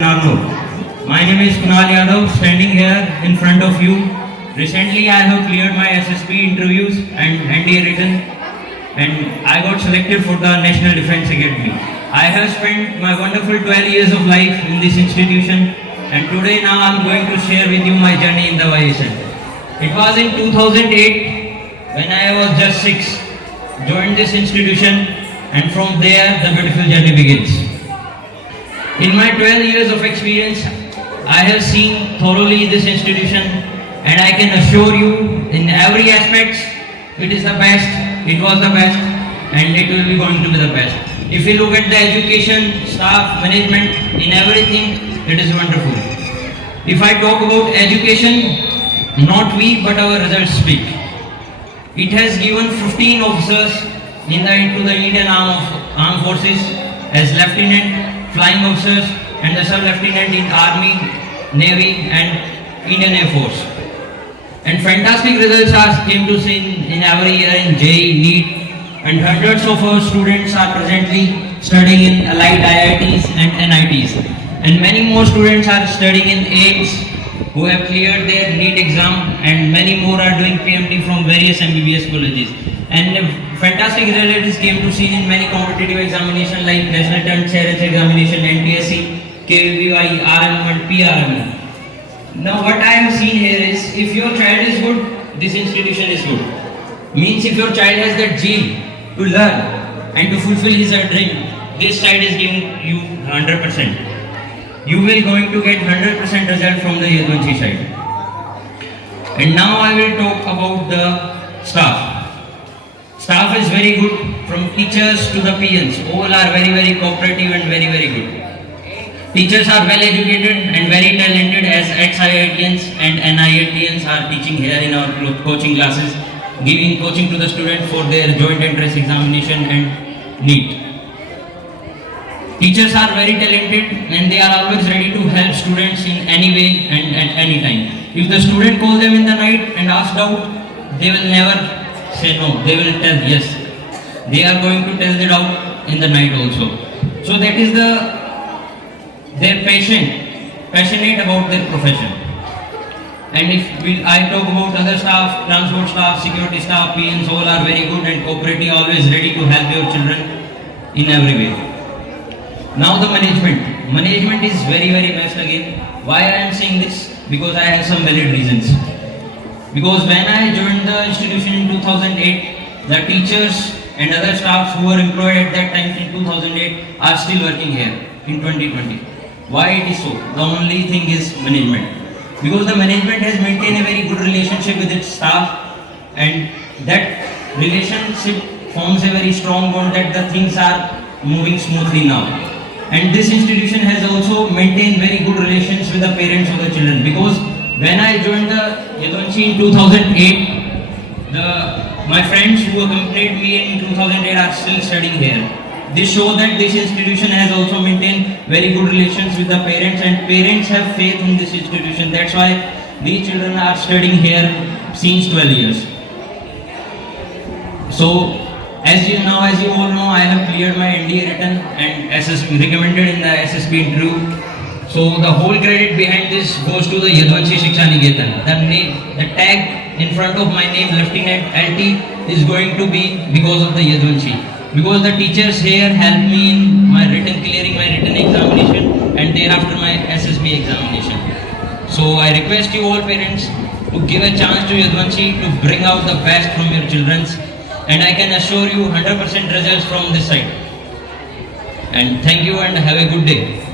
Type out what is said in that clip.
My name is Kunal Yadav, standing here in front of you. Recently, I have cleared my SSB interviews and NDA written, and I got selected for the National Defence Academy. I have spent my wonderful 12 years of life in this institution, and today now I am going to share with you my journey in the YSL. It was in 2008 when I was just 6, joined this institution, and from there the beautiful journey begins. In my 12 years of experience, I have seen thoroughly this institution, and I can assure you in every aspect it is the best, it was the best, and it will be going to be the best. If you look at the education, staff, management, in everything, it is wonderful. If I talk about education, not we but our results speak. It has given 15 officers into the Indian Armed Forces as lieutenant, flying officers, and the sub-lieutenant in Army, Navy, and Indian Air Force. And fantastic results are came to see in every year in JEE, NEET, and hundreds of our students are presently studying in allied IITs and NITs. And many more students are studying in AIIMS who have cleared their NEET exam, and many more are doing PMT from various MBBS colleges. And fantastic results came to see in many competitive examinations like National Talent Challenge Examination, NTSC, KVY, RM and PRM. Now what I have seen here is, if your child is good, this institution is good. Means if your child has that zeal to learn and to fulfill his dream, this child is giving you 100%. You will going to get 100% result from the Yadvanshi side. And now I will talk about the staff. Staff is very good, from teachers to the PNs. All are very cooperative and very good. Teachers are well educated and very talented, as ex-IITians and NIITians are teaching here in our coaching classes, giving coaching to the students for their joint entrance examination and NEET. Teachers are very talented and they are always ready to help students in any way and at any time. If the student calls them in the night and asks doubt, they will never say no, they will tell yes. They are going to tell the doubt in the night also. So that is their passionate about their profession. And if I talk about other staff, transport staff, security staff, PNs, all are very good and cooperative, always ready to help your children in every way. Now the management. Management is very best again. Why I am saying this? Because I have some valid reasons. Because when I joined the institution in 2008, the teachers and other staffs who were employed at that time in 2008 are still working here in 2020. Why it is so? The only thing is management. Because the management has maintained a very good relationship with its staff, and that relationship forms a very strong bond that the things are moving smoothly now. And this institution has also maintained very good relations with the parents of the children. Because when I joined the Yadvanshi in 2008, my friends who accompanied me in 2008 are still studying here. This shows that this institution has also maintained very good relations with the parents, and parents have faith in this institution. That's why these children are studying here since 12 years. So, as you all know, I have cleared my NDA written and SSB recommended in the SSB interview. So the whole credit behind this goes to the Yadvanshi Shiksha Niketan. The tag in front of my name, Lieutenant LT, is going to be because of the Yadvanshi. Because the teachers here helped me in clearing my written examination and thereafter my SSB examination. So I request you all parents to give a chance to Yadvanshi to bring out the best from your children, and I can assure you 100% results from this side. And thank you and have a good day.